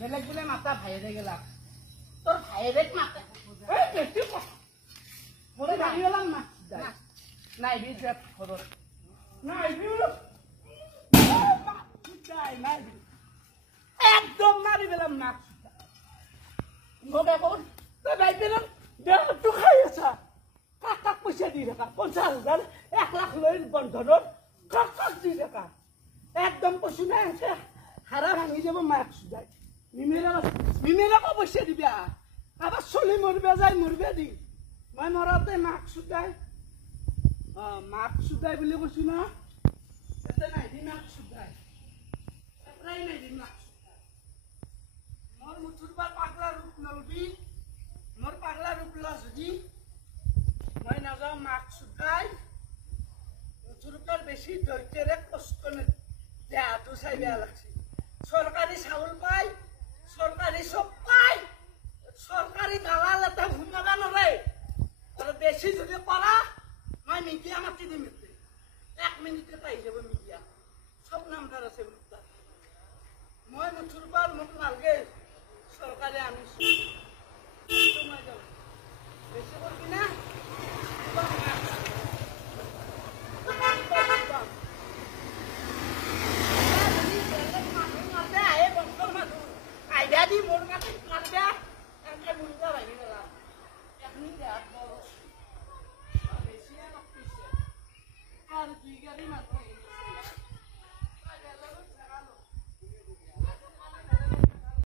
বেলেগ বোলে মাতা ভাইৰে গেলা তোৰ ভাইৰে মাতা মোৰে গাড়ী গেলাম না নাই বিজেপ ঘৰত নাই নাই একদম মাৰি পেলাম না মোক এখন তই যাই পেলাম দেহটো খাই আছা কাক কাক পইচা দি থাকা 50,000 1 লাখ লৈ বন্ধনত কাক কাক দি থাকা একদম পইচা নাই আছে হাৰা ভাঙি যাব মাক সুদাই মিমেৰা পইচা দিবা আবার চলি মরবে যাই মরবে দি মই মরাতে মাক সুদাই বলে কৈছো না এতে নাই দি মাক সুদাই এটাই নাই দি মাক সুদাই মোর মুছুরবার পাগলা রূপ নলবি মোর পাগলা রূপ লজদি মই নাযাও মাক সুদাই মুছুরবার বেশি ধৈর্যের কষ্ট নে দেহাটো চাই বেয়া লাগছে সরকারি চাউল পাই সরকারি সব পাই সরকারি দালাল এটা ঘুমাবা নরে আর বেশি যদি করা মই মিডিয়া মাতি দিম 1 মিনিটে পাই যাব মিডিয়া সব নামদার আছে বুঝতা মই মুছুরবার মুখ নালগে সরকারে আনিছি তোমায় যাও বেশি করবি না Jadi mau ngasih kerja, angkat muda lagi lah. Yang ini dah boros. Habisnya nak pisah. Kalau tiga ni nak.